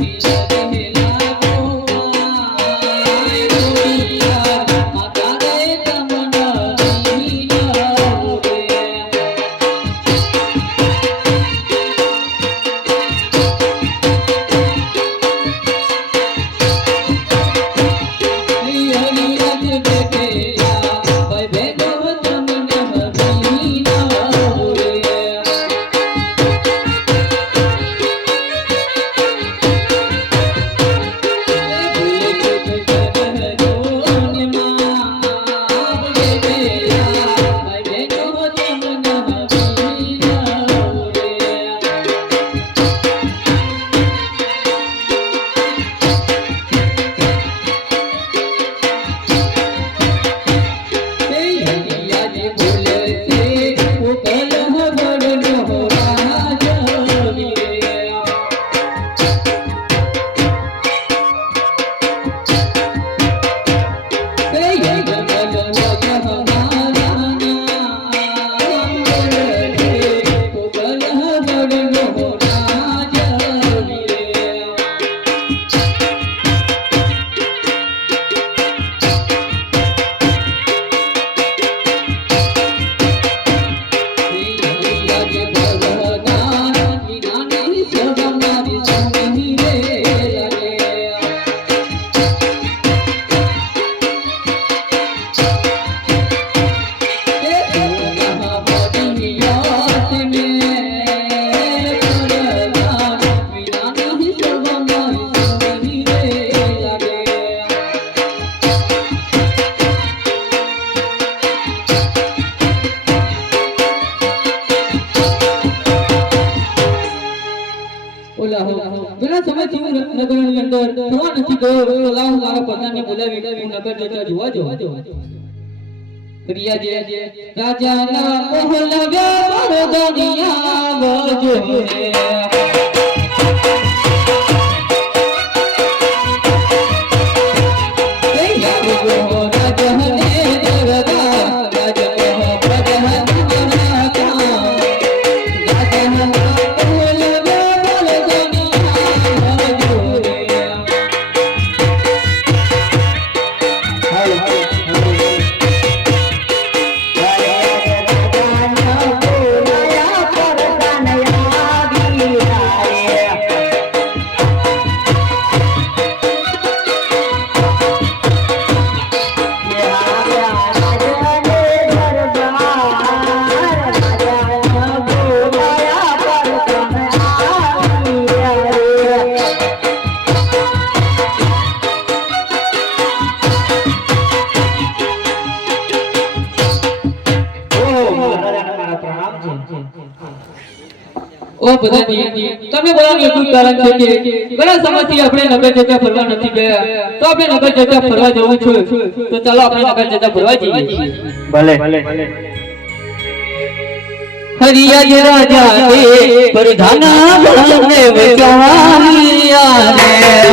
You. ઘણા સમયથી હું રત્નગરની અંદર ફરવા નથી ગયો લાવ મારા પ્રધાનને બોલાવી હું નગર જતા જોવા જો પ્રિયા જે રાજાના મોહલ વ્યાપાર દુનિયા વજો ઓ બગા નહી તમે બોલાયનું કારણ છે કે કળા સમાથી આપણે નગર જોતા ભરવા નથી ગયા તો આપણે નગર જોતા ભરવા જવું છે તો ચાલો આપણે નગર જોતા ભરવા જઈએ ભલે હરિયા જે રાજા એ પર ધના બળને વેચવાની આ રે